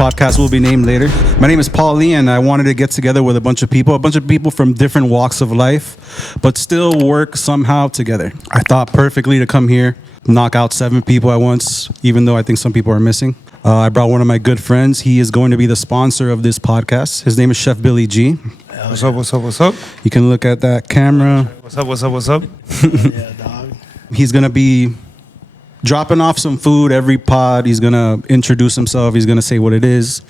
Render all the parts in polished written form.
podcast will be named later. My name is Paul Lee, and I wanted to get together with a bunch of people from different walks of life, but still work somehow together. I thought perfectly to come here, knock out 7 people at once, even though I think some people are missing. I brought one of my good friends. He is going to be the sponsor of this podcast. His name is Chef Billy G. What's up, what's up, what's up? You can look at that camera. What's up, what's up, what's up? Yeah, dog. He's going to be dropping off some food every pod. He's going to introduce himself. He's going to say what it is,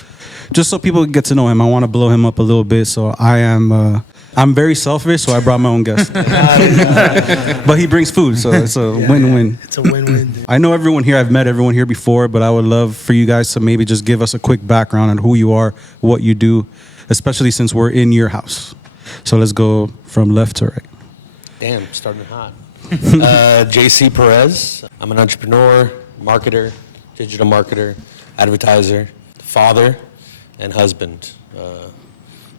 just so people get to know him. I want to blow him up a little bit, so I'm very selfish, so I brought my own guest. But he brings food, so it's a win-win. It's a win-win, dude. I know everyone here. I've met everyone here before, but I would love for you guys to maybe just give us a quick background on who you are, what you do, especially since we're in your house. So let's go from left to right. Damn, starting hot. JC Perez. I'm an entrepreneur, marketer, digital marketer, advertiser, father, and husband. A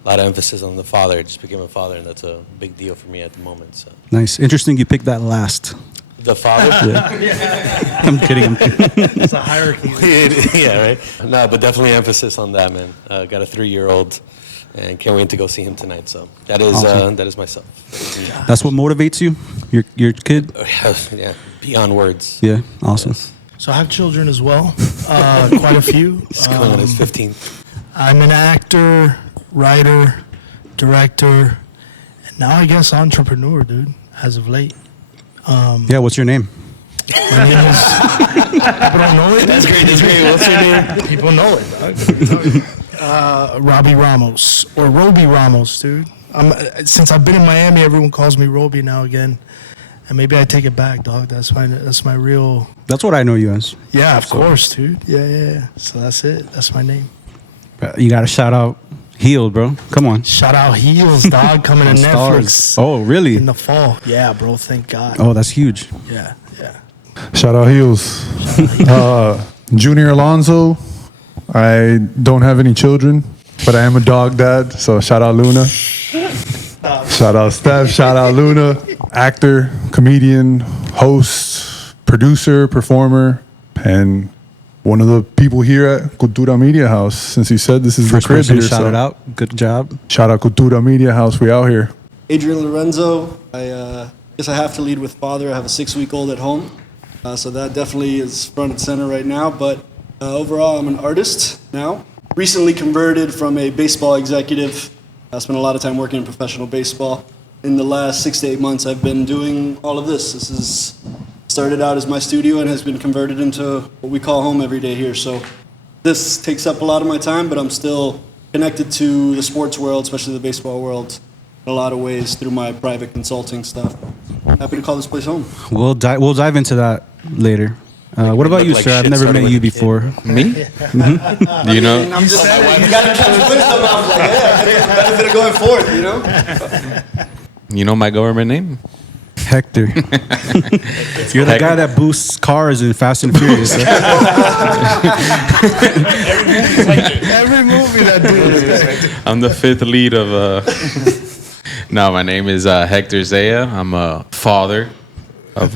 lot of emphasis on the father. I just became a father, and that's a big deal for me at the moment. So. Nice. Interesting you picked that last. The father? Yeah. I'm kidding. It's a hierarchy. Yeah, right? No, but definitely emphasis on that, man. Got a 3-year-old, and can't wait to go see him tonight. So that is awesome. that is myself. That's what motivates you? Your kid? Yeah, beyond words. Yeah, awesome. Yes. So I have children as well, quite a few. He's going on his 15. I'm an actor, writer, director, and now I guess entrepreneur, dude, as of late. Yeah, what's your name? My name is... People don't know it? That's great, that's great. What's your name? People know it, dog. Robbie Ramos, or Roby Ramos, dude. Since I've been in Miami, everyone calls me Roby now again. And maybe I take it back, dog. That's my real... That's what I know you as. Yeah, of course, dude. Yeah. So that's it. That's my name. You got to shout out Healed, bro. Come on. Shout out Heels, dog, coming to Netflix. Oh, really? In the fall. Yeah, bro. Thank God. Oh, that's huge. Yeah. Shout out Heels. Junior Alonso. I don't have any children, but I am a dog dad, so shout out Luna. Shout out Steph, shout out Luna. Actor, comedian, host, producer, performer, and one of the people here at Cultura Media House. Since you said this is First the crib person here, to shout so it out. Good job. shout out Cultura Media House. We out here. Adrian Lorenzo. I guess I have to lead with father. I have a 6-week-old at home, so that definitely is front and center right now. But overall, I'm an artist now. Recently converted from a baseball executive. I spent a lot of time working in professional baseball. In the last 6 to 8 months, I've been doing all of this. This is started out as my studio and has been converted into what we call home every day here. So this takes up a lot of my time, but I'm still connected to the sports world, especially the baseball world, in a lot of ways through my private consulting stuff. Happy to call this place home. We'll dive into that later. What about you, like sir? I've shit never started met with you a kid. before. Me? Do you know? I'm just saying, you got to catch wisdom off, like, yeah, benefit of going forth, you know? You know my government name? Hector. You're the guy that boosts cars in Fast and Furious. Right? Every movie that dude. I'm the 5th lead of. No, my name is Hector Zaya. I'm a father of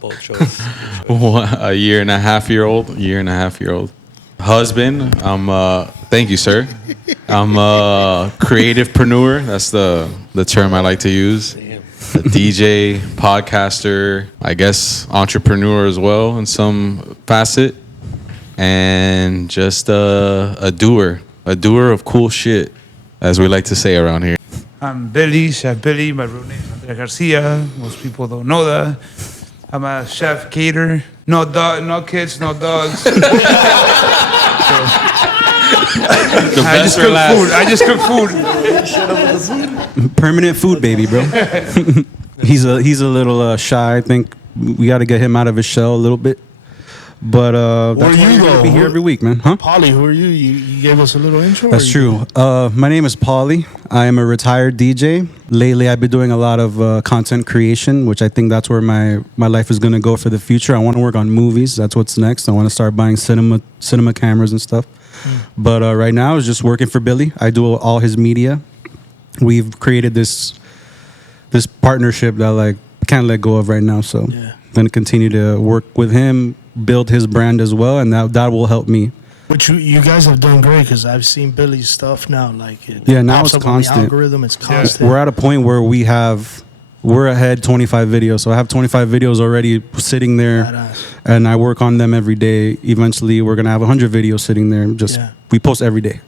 Bold choice. a year and a half year old. Husband. Thank you, sir. I'm a creativepreneur. That's the term I like to use. A DJ, podcaster, I guess entrepreneur as well in some facet, and just a doer of cool shit, as we like to say around here. I'm Billy, Chef Billy. My real name is Andrea Garcia. Most people don't know that. I'm a chef caterer. No dog, no kids, no dogs. I just cook food. Permanent food baby, bro. He's a little shy. I think we got to get him out of his shell a little bit. But that's why you're gonna be here every week, man. Huh? Paulie, who are you? You gave us a little intro? That's true. My name is Paulie. I am a retired DJ. Lately, I've been doing a lot of content creation, which I think that's where my life is going to go for the future. I want to work on movies. That's what's next. I want to start buying cinema cameras and stuff. But right now, it's just working for Billy. I do all his media. We've created this partnership that I can't let go of right now. So I'm going to continue to work with him, build his brand as well, and that will help me Which you guys have done great because I've seen Billy's stuff now. Like Yeah, now pops it's up on the constant. algorithm. It's constant. We're at a point where we're ahead 25 videos. So I have 25 videos already sitting there, Badass. and I work on them every day. Eventually, we're gonna have 100 videos sitting there. We post every day.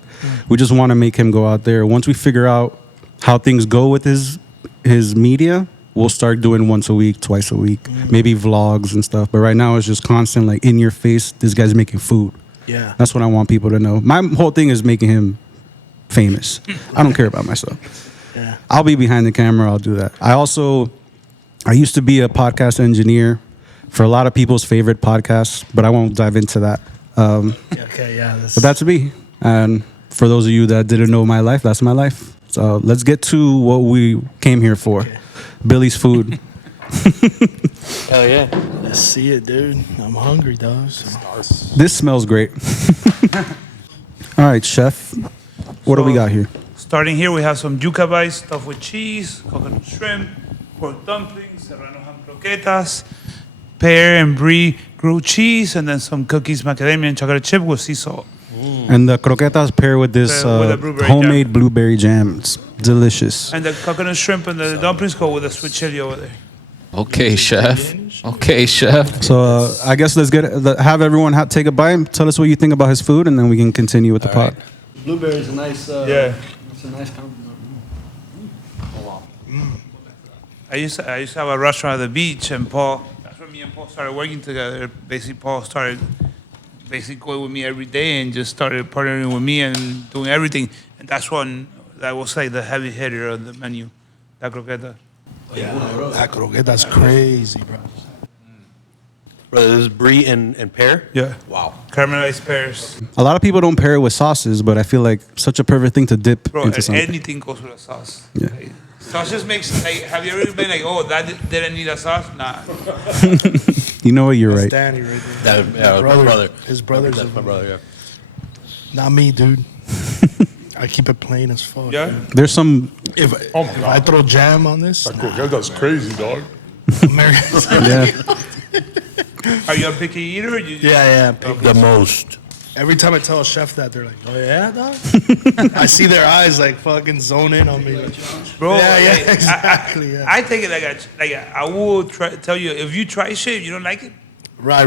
We just want to make him go out there. Once we figure out how things go with his media, we'll start doing once a week, twice a week, maybe vlogs and stuff. But right now, it's just constant, like in your face. This guy's making food. Yeah. That's what I want people to know. My whole thing is making him famous. I don't care about myself. Yeah. I'll be behind the camera. I'll do that. I used to be a podcast engineer for a lot of people's favorite podcasts, but I won't dive into that. Okay. Yeah. But that's me. And for those of you that didn't know my life, that's my life. So let's get to what we came here for. Okay. Billy's food. Hell yeah. Let's see it, dude. I'm hungry, dog. So. This smells great. All right, chef. What do we got here? Starting here, we have some yuca bites stuffed with cheese, coconut shrimp, pork dumplings, serrano ham croquetas, pear and brie grilled cheese, and then some cookies, macadamia, and chocolate chip with sea salt. And the croquetas pair with this With the blueberry homemade jam. blueberry jam. It's delicious. And the coconut shrimp and the dumplings go with the sweet chili over there. Okay, chef. Okay, chef. So I guess let's have everyone take a bite. Tell us what you think about his food, and then we can continue with the pot. Blueberry is a nice. Yeah. It's a nice compliment. I used to have a restaurant at the beach, and that's where me and Paul started working together. Basically, Paul started going with me every day and just started partnering with me and doing everything. And that's when that was like the heavy hitter of the menu, la croqueta. That croqueta's crazy, bro. Brother, this is brie and pear? Yeah. Wow. Caramelized pears. A lot of people don't pair it with sauces, but I feel like such a perfect thing to dip Bro, into something. anything goes with a sauce. Yeah. Like, sauce just makes, like, have you ever been like, oh, that didn't need a sauce? Nah. You know what? You're right. Danny right there. Yeah, my brother. His brother's That's my brother, yeah. Not me, dude. I keep it plain as fuck. Yeah? dude. There's some. If I throw jam on this, That's crazy, dog. Americans. Yeah. Are you a picky eater? Or Yeah. The most. Every time I tell a chef that, they're like, "Oh yeah, dog." I see their eyes like fucking zone in on me. Bro, Yeah, like, exactly. Yeah. I take it I will tell you, if you try shit, you don't like it, Right.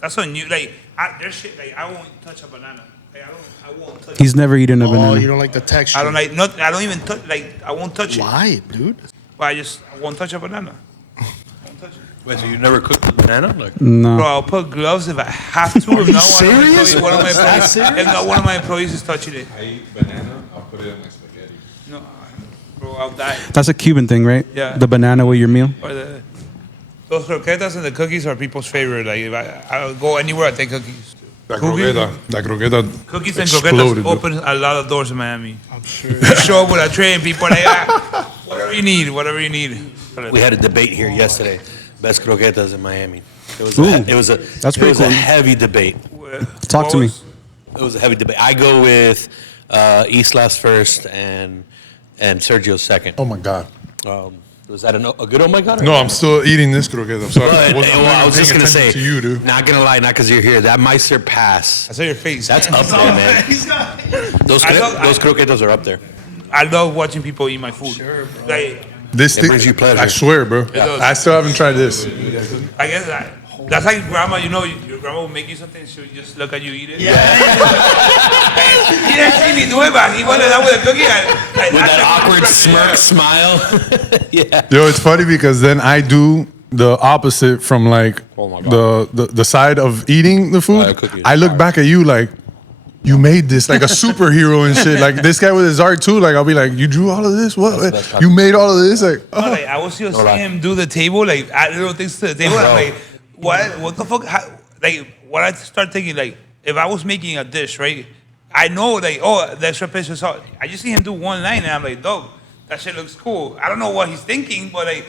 that's on you. Like, there's shit, like, I won't touch a banana. Like, I won't touch He's never eaten a Oh, banana. you don't like the texture? I don't like, not, I don't even touch, like, I won't touch it. Why, dude? But I won't touch a banana. I won't touch it. Wait, so you never cooked the banana? Like, No. Bro, I'll put gloves if I have to. If you not, serious? one of my Is that employees, serious? if not, one of my employees is touching it. I eat banana, I'll put it in my spaghetti. No, bro, I'll die. That's a Cuban thing, right? Yeah. The banana with your meal. Or those croquetas and the cookies are people's favorite. Like, if I'll go anywhere, I take cookies. La croqueta Cookies and exploded, croquetas open a lot of doors in Miami. I'm sure. You show up with a tray and people are like, whatever you need. we had a debate here yesterday. Best croquetas in Miami. It was a pretty cool. heavy debate. Talk to me. It was a heavy debate. I go with Islas first and Sergio second. Oh my God. Was that a good oh my God? or No, I'm still eating this croqueta. I'm sorry. But, I'm not I was paying just gonna say, attention to you, dude. not gonna lie, not because you're here. That might surpass. I saw your face. That's up there, man. Those croquetas are up there. I love watching people eat my food. Sure, bro. Like, This It brings you pleasure. I swear, bro. does. I still haven't tried this. I guess that's like grandma. You know, your grandma will make you something. She'll just look at you eat it. Yeah. He didn't see me do it, but he wanted that with a cookie. With that awkward smirk smile. Yeah. Yo, it's funny because then I do the opposite from like Oh my God. the side of eating the food. cookies. I look back at you like you made this like a superhero and shit. Like this guy with his art too. Like I'll be like, you drew all of this? What? That's You made all of this? Like, No, like, I was still No seeing lie. him do the table, like add little things to the table. I'm like, what the fuck? Like, what I start thinking, like, if I was making a dish, right? I know, like, oh, the extra pinch of salt. I just see him do one line, and I'm like, dog, that shit looks cool. I don't know what he's thinking, but like,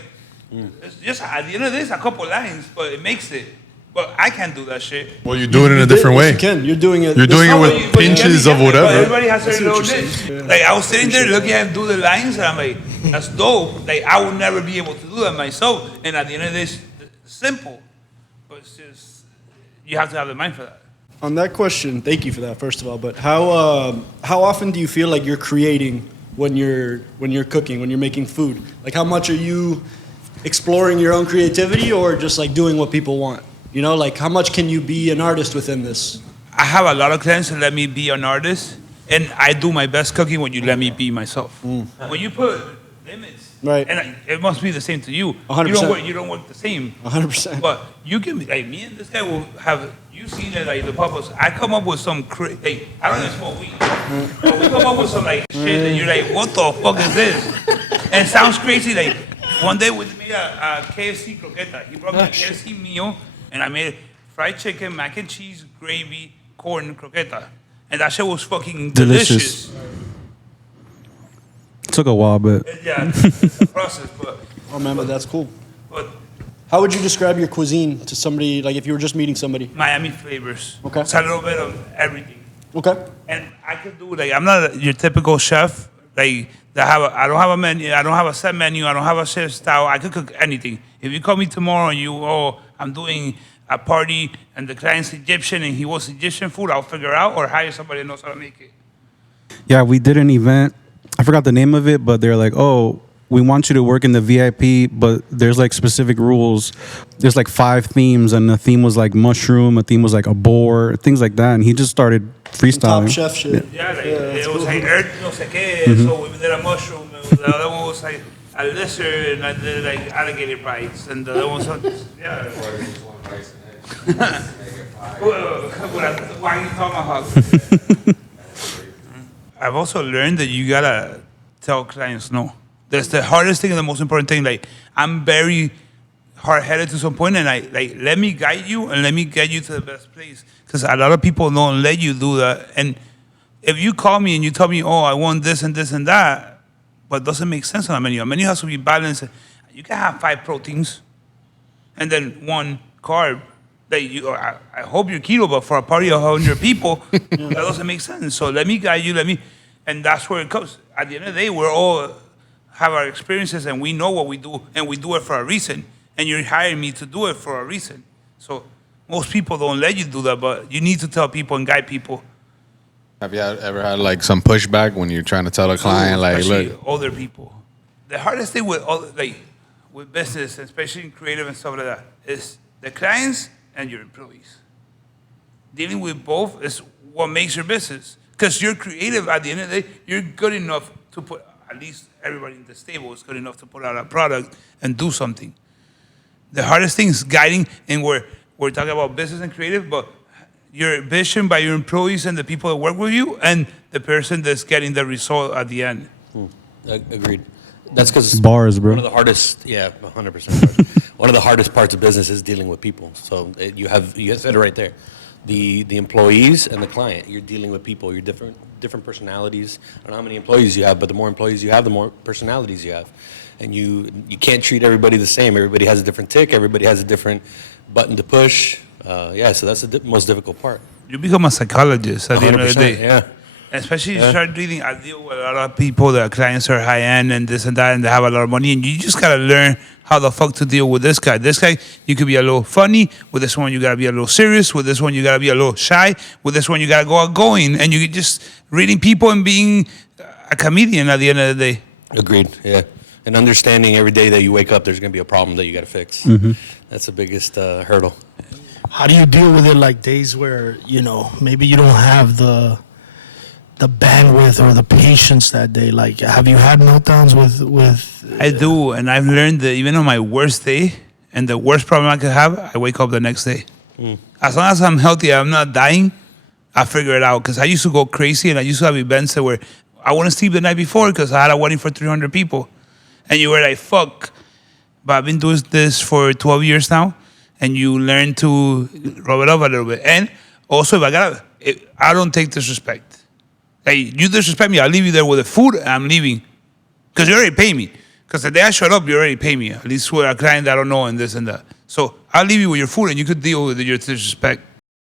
it's just at the end of this, a couple lines, but it makes it. But I can't do that shit. well, you do it in a different way. You can. You're doing it. You're doing it No, with but pinches of but whatever. everybody has their see what little you're dish. saying. Like, I was sitting there looking at him do the lines, and I'm like, that's dope. Like, I would never be able to do that myself. And at the end of this, it's simple. But it's just, you have to have the mind for that. On that question, thank you for that, first of all. But how often do you feel like you're creating when you're cooking, when you're making food? Like, how much are you exploring your own creativity, or just like doing what people want? You know, like how much can you be an artist within this? I have a lot of clients that let me be an artist, and I do my best cooking when you let me be myself. When you put limits, Right. and it must be the same to you. 100%. You don't work the same. 100%. But you give me, like, me and this guy will have, you seen it, like, the purpose. I come up with some, like, I don't even smoke weed. But we come up with some, like, shit that you're like, what the fuck is this? And it sounds crazy. Like, one day we made a KFC croqueta. He brought me a KFC meal, and I made fried chicken, mac and cheese, gravy, corn, croqueta. And that shit was fucking delicious. Took a while, but Yeah, it's a process, but Oh man, but that's cool. but How would you describe your cuisine to somebody, like if you were just meeting somebody? Miami flavors. Okay. It's a little bit of everything. Okay. And I could do, like, I'm not your typical chef. Like, I don't have a menu. I don't have a set menu. I don't have a chef style. I could cook anything. If you call me tomorrow and I'm doing a party and the client's Egyptian and he wants Egyptian food, I'll figure out or hire somebody that knows how to make it. yeah, we did an event. I forgot the name of it, but they're like, oh, we want you to work in the VIP, but there's like specific rules. There's like 5 themes, and the theme was like mushroom, a theme was like a boar, things like that. And he just started freestyling. Top chef shit. Yeah, like, that's it was cool. like earth, no sé qué, so we did a mushroom. The other one was like a lizard, and I did like alligator bites, and the other one was, yeah. Why are you talking about? I've also learned that you gotta tell clients no. That's the hardest thing and the most important thing. Like, I'm very hard-headed to some point, and I like, let me guide you and let me get you to the best place. Because a lot of people don't let you do that. And if you call me and you tell me, oh, I want this and this and that, but it doesn't make sense on a menu. A menu has to be balanced. You can have 5 proteins and then 1 carb. That I hope you're keto, but for a party of 100 people, that doesn't make sense. So let me guide you, and that's where it comes. At the end of the day, we're all have our experiences, and we know what we do, and we do it for a reason. And you're hiring me to do it for a reason. So most people don't let you do that, but you need to tell people and guide people. Have you ever had like some pushback when you're trying to tell a client, like, Especially look, older people. The hardest thing with business, especially in creative and stuff like that, is the clients and your employees. Dealing with both is what makes your business. Because you're creative at the end of the day, you're good enough to put, at least everybody in this table is good enough to put out a product and do something. The hardest thing is guiding, and we're talking about business and creative, but your vision by your employees and the people that work with you and the person that's getting the result at the end. Agreed. That's because Bars, bro. one of the hardest, 100%. One of the hardest parts of business is dealing with people. So you said it right there. The employees and the client. You're dealing with people. You're different personalities. I don't know how many employees you have, but the more employees you have, the more personalities you have. And you can't treat everybody the same. Everybody has a different tick. Everybody has a different button to push. So that's the most difficult part. You become a psychologist at the end of the day. Yeah. Especially you start dealing, I deal with a lot of people that clients are high end and this and that, and they have a lot of money, and you just gotta learn how the fuck to deal with this guy. This guy, you could be a little funny. With this one, you gotta be a little serious. With this one, you gotta be a little shy. With this one, you gotta go outgoing, and you just reading people and being a comedian at the end of the day. Agreed. Yeah. And understanding every day that you wake up, there's going to be a problem that you got to fix. That's the biggest hurdle. How do you deal with it, like days where, maybe you don't have the bandwidth or the patience that day? Like, have you had meltdowns with I do, and I've learned that even on my worst day and the worst problem I could have, I wake up the next day. As long as I'm healthy, I'm not dying, I figure it out. Because I used to go crazy, and I used to have events where I wouldn't sleep the night before because I had a wedding for 300 people. And you were like, fuck. But I've been doing this for 12 years now, and you learn to rub it up a little bit. And also, I don't take disrespect. Like, you disrespect me, I'll leave you there with the food, and I'm leaving. Because you already pay me. Because the day I showed up, you already pay me. At least with a client that I don't know and this and that. So I'll leave you with your food, and you could deal with your disrespect.